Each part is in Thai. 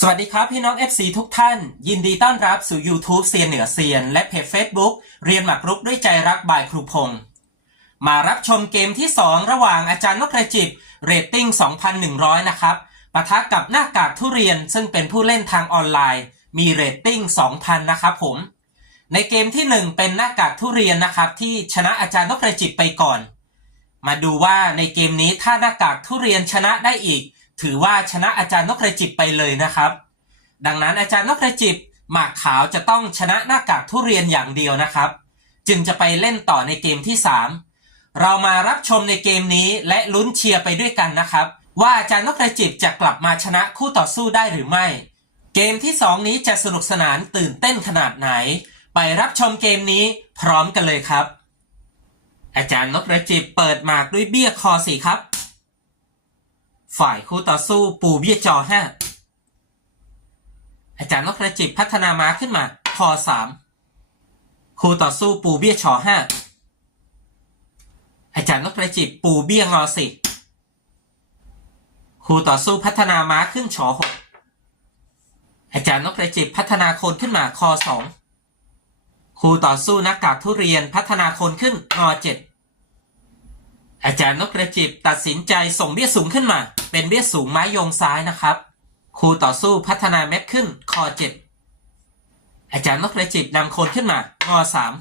สวัสดีครับพี่น้อง FC ทุกท่าน ยินดีต้อนรับสู่ YouTube เซียนเหนือเซียน และเพจ Facebook เรียนหมากรุกด้วยใจรักบายครูพงศ์มารับชมเกมที่ 2 ระหว่างอาจารย์นกกระจิบเรตติ้ง 2,100 นะครับปะทะกับหน้ากากทุเรียนซึ่งเป็นผู้เล่นทางออนไลน์ มีเรตติ้ง 2,000 นะครับผม ในเกมที่ 1 เป็นหน้ากากทุเรียนนะครับที่ชนะอาจารย์นกกระจิบไปก่อน มาดูว่าในเกมนี้ถ้าหน้ากากทุเรียนชนะได้อีก ถือว่าชนะอาจารย์นกกระจิบไปเลยนะครับ ดังนั้นอาจารย์นกกระจิบหมากขาวจะต้องชนะหน้ากากทุเรียนอย่างเดียวนะครับ จึงจะไปเล่นต่อในเกมที่ 3 เรามารับชมในเกมนี้และลุ้นเชียร์ไปด้วยกันนะครับ ว่าอาจารย์นกกระจิบจะกลับมาชนะคู่ต่อสู้ได้หรือไม่ เกมที่ 2 นี้จะสนุกสนานตื่นเต้นขนาดไหน ไปรับชมเกมนี้พร้อมกันเลยครับ อาจารย์นกกระจิบเปิดหมากด้วยเบี้ยคอสีครับ ฝ่ายคู่ต่อสู้ปูเบี้ยจอห้าอาจารย์นกกระจิบพัฒนาม้าขึ้นมาคอสามคู่ต่อสู้ปูเบี้ยชอห้าอาจารย์นกกระจิบปูเบี้ยงอสี่คู่ต่อสู้พัฒนาม้าขึ้นชอหกอาจารย์นกกระจิบพัฒนาโคนขึ้นมาคอสองคู่ต่อสู้นักกากทุเรียนพัฒนาโคนขึ้นงอเจ็ด อาจารย์นกกระจิบตัดสินใจส่งเบี้ยสูงขึ้นมา เป็นเบี้ยสูงไม้โยงซ้ายนะครับคู่ต่อสู้พัฒนาเม็ดขึ้นคอเจ็ดอาจารย์นกกระจิบนำโคนขึ้นมางอสาม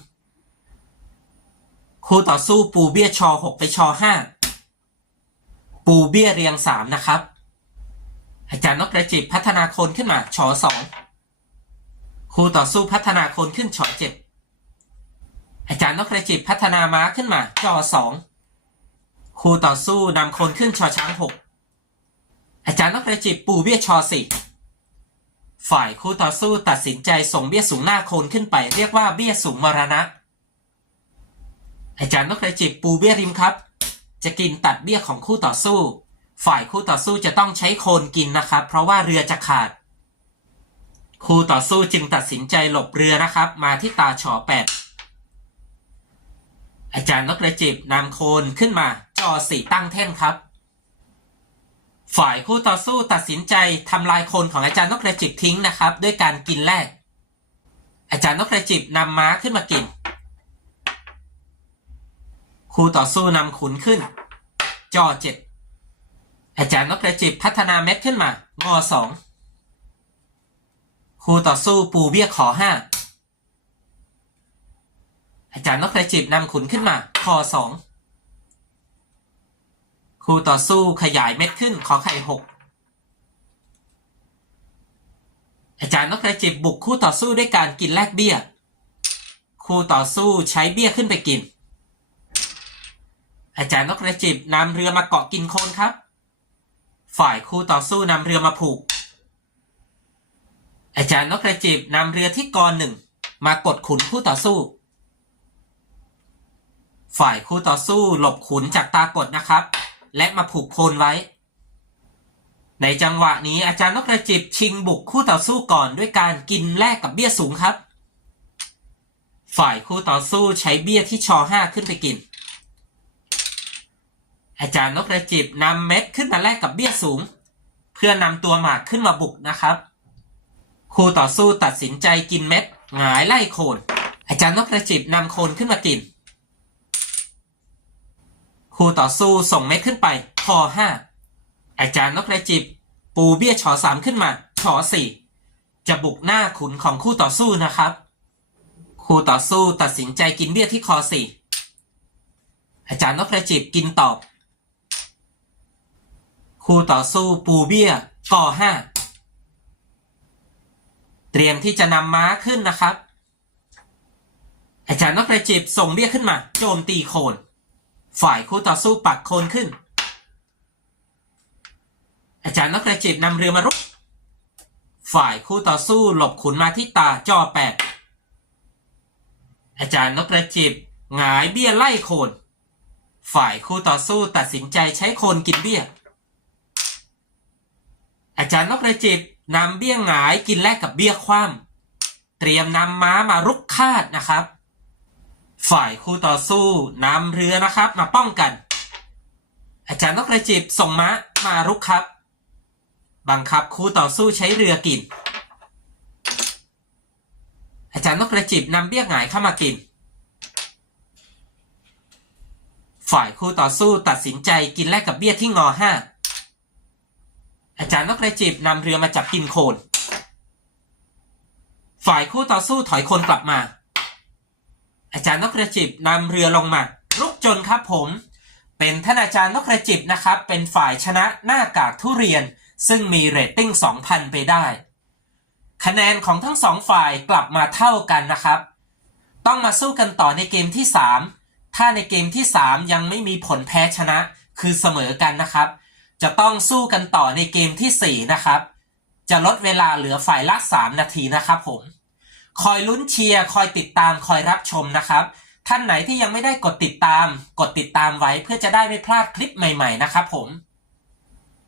คู่ต่อสู้ปูเบี้ยชอหกไปชอห้าปูเบี้ยเรียงสามนะครับ อาจารย์นกกระจิบพัฒนาโคนขึ้นมาชอสองคู่ต่อสู้พัฒนาโคนขึ้นชอเจ็ดอาจารย์นกกระจิบพัฒนาม้าขึ้นมาจอสอง คู่ต่อสู้นำโคนขึ้นชอช้างหกอาจารย์นกกระจิบปูเบี้ยชอสี่ฝ่ายคู่ต่อสู้ตัดสินใจส่งเบี้ยสูงหน้าโคนขึ้นไป เรียกว่าเบี้ยสูงมรณะ อาจารย์นกกระจิบปูเบี้ยริมครับ จะกินตัดเบี้ยของคู่ต่อสู้ ฝ่ายคู่ต่อสู้จะต้องใช้โคนกินนะครับ เพราะว่าเรือจะขาด คู่ต่อสู้จึงตัดสินใจหลบเรือนะครับ มาที่ตาฉอแปด จารย์นกกระจิบนำโคนขึ้นมาจอสี่ตั้งแท่นครับ ฝ่ายคู่ต่อสู้ตัดสินใจทำลายโคนของอาจารย์นกกระจิบทิ้งนะครับ ด้วยการกินแรก อาจารย์นกกระจิบนำม้าขึ้นมากิน คู่ต่อสู้นำขุนขึ้น จอเจ็ดอาจารย์นกกระจิบพัฒนาเม็ดขึ้นมางอสองคู่ต่อสู้ปูเบี้ยขอห้า อาจารย์นกกระจิบนำขุนขึ้นมาคอสองคู่ต่อสู้ขยายเม็ดขึ้นขอไข่หกอาจารย์นกกระจิบบุกคู่ต่อสู้ด้วยการกินแลกเบี้ย คู่ต่อสู้ใช้เบี้ยขึ้นไปกิน อาจารย์นกกระจิบนำเรือมาเกาะกินโคนครับ ฝ่ายคู่ต่อสู้นำเรือมาผูก อาจารย์นกกระจิบนำเรือที่กรหนึ่งมากดขุนคู่ต่อสู้ ฝ่ายคู่ต่อสู้หลบขุนจากตากดนะครับ และมาผูกโคนไว้ ในจังหวะนี้อาจารย์นกกระจิบชิงบุกคู่ต่อสู้ก่อนด้วยการกินแลกกับเบี้ยสูงครับ ฝ่ายคู่ต่อสู้ใช้เบี้ยที่ชอห้าขึ้นไปกิน อาจารย์นกกระจิบนำเม็ดขึ้นมาแลกกับเบี้ยสูง เพื่อนำตัวหมากขึ้นมาบุกนะครับคู่ต่อสู้ตัดสินใจกินเม็ดหงายไล่โคน อาจารย์นกกระจิบนำโคนขึ้นมากิน คู่ต่อสู้ส่งเม็ดขึ้นไปคอห้าอาจารย์นกกรจิบ ปูเบี้ยชอสามขึ้นมาชอสี่จะบุกหน้าขุนของคู่ต่อสู้นะครับ คู่ต่อสู้ตัดสินใจกินเบี้ยที่คอสี่อาจารย์นกกระจิบกินตอบ คู่ต่อสู้ปูเบี้ยก่อห้าเตรียมที่จะนำม้าขึ้นนะครับ อาจารย์นกกระจิบส่งเบี้ยขึ้นมา โจมตีโคน ฝ่ายคู่ต่อสู้ปักโคนขึ้น อาจารย์นกกระจิบนำเรือมารุก ฝ่ายคู่ต่อสู้หลบขุนมาที่ตาจอแปดอาจารย์นกกระจิบหงายเบี้ยไล่โคน ฝ่ายคู่ต่อสู้ตัดสินใจใช้โคนกินเบี้ย อาจารย์นกกระจิบนำเบี้ยหงายกินแลกกับเบี้ยคว่ำเตรียมนำม้ามารุกคาดนะครับ ฝ่ายคู่ต่อสู้นำเรือนะครับ มาป้องกัน อาจารย์นกกระจิบส่งม้ามารุกครับ บังคับคู่ต่อสู้ใช้เรือกิน อาจารย์นกกระจิบนำเบี้ยหงายเข้ามากิน ฝ่ายคู่ต่อสู้ตัดสินใจกินแลกกับเบี้ยที่งอห้าอาจารย์นกกระจิบนำเรือมาจับกินโคน ฝ่ายคู่ต่อสู้ถอยคนกลับมา อาจารย์นกกระจิบนำเรือลงมาลุกจนครับผม เป็นท่านอาจารย์นกกระจิบนะครับ เป็นฝ่ายชนะหน้ากากทุเรียน ซึ่งมีเรตติ้ง 2,000 ไปได้ คะแนนของทั้งสองฝ่ายกลับมาเท่ากันนะครับ ต้องมาสู้กันต่อในเกมที่ 3 ถ้าในเกมที่ 3 ยังไม่มีผลแพ้ชนะ คือเสมอกันนะครับ จะต้องสู้กันต่อในเกมทีสี่4 นะครับ จะลดเวลาเหลือฝ่ายละ 3 นาทีนะครับผม คอยลุ้นเชียร์คอยติดตามคอยรับชมนะครับ ท่านไหนที่ยังไม่ได้กดติดตาม กดติดตามไว้เพื่อจะได้ไม่พลาดคลิปใหม่ ๆ นะครับผม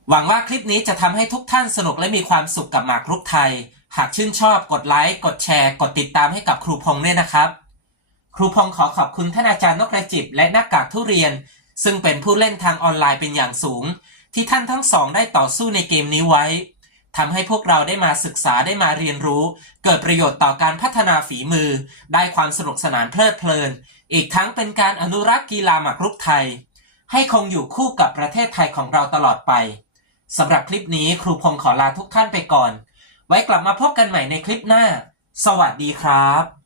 หวังว่าคลิปนี้จะทำให้ทุกท่านสนุกและมีความสุขกับหมากรุกไทย หากชื่นชอบกดไลค์กดแชร์ กดติดตามให้กับครูพงษ์ด้วยนะครับ ครูพงษ์ขอขอบคุณท่านอาจารย์นกกระจิบและหน้ากากทุเรียน ซึ่งเป็นผู้เล่นทางออนไลน์เป็นอย่างสูง ที่ท่านทั้งสองได้ต่อสู้ในเกมนี้ไว้ ทำให้พวกเราได้มาศึกษาได้มาเรียนรู้ เกิดประโยชน์ต่อการพัฒนาฝีมือ ได้ความสนุกสนานเพลิดเพลิน อีกทั้งเป็นการอนุรักษ์กีฬาหมากรุกไทย ให้คงอยู่คู่กับประเทศไทยของเราตลอดไปสำหรับคลิปนี้ครูพงศ์ขอลาทุกท่านไปก่อน ไว้กลับมาพบกันใหม่ในคลิปหน้า สวัสดีครับ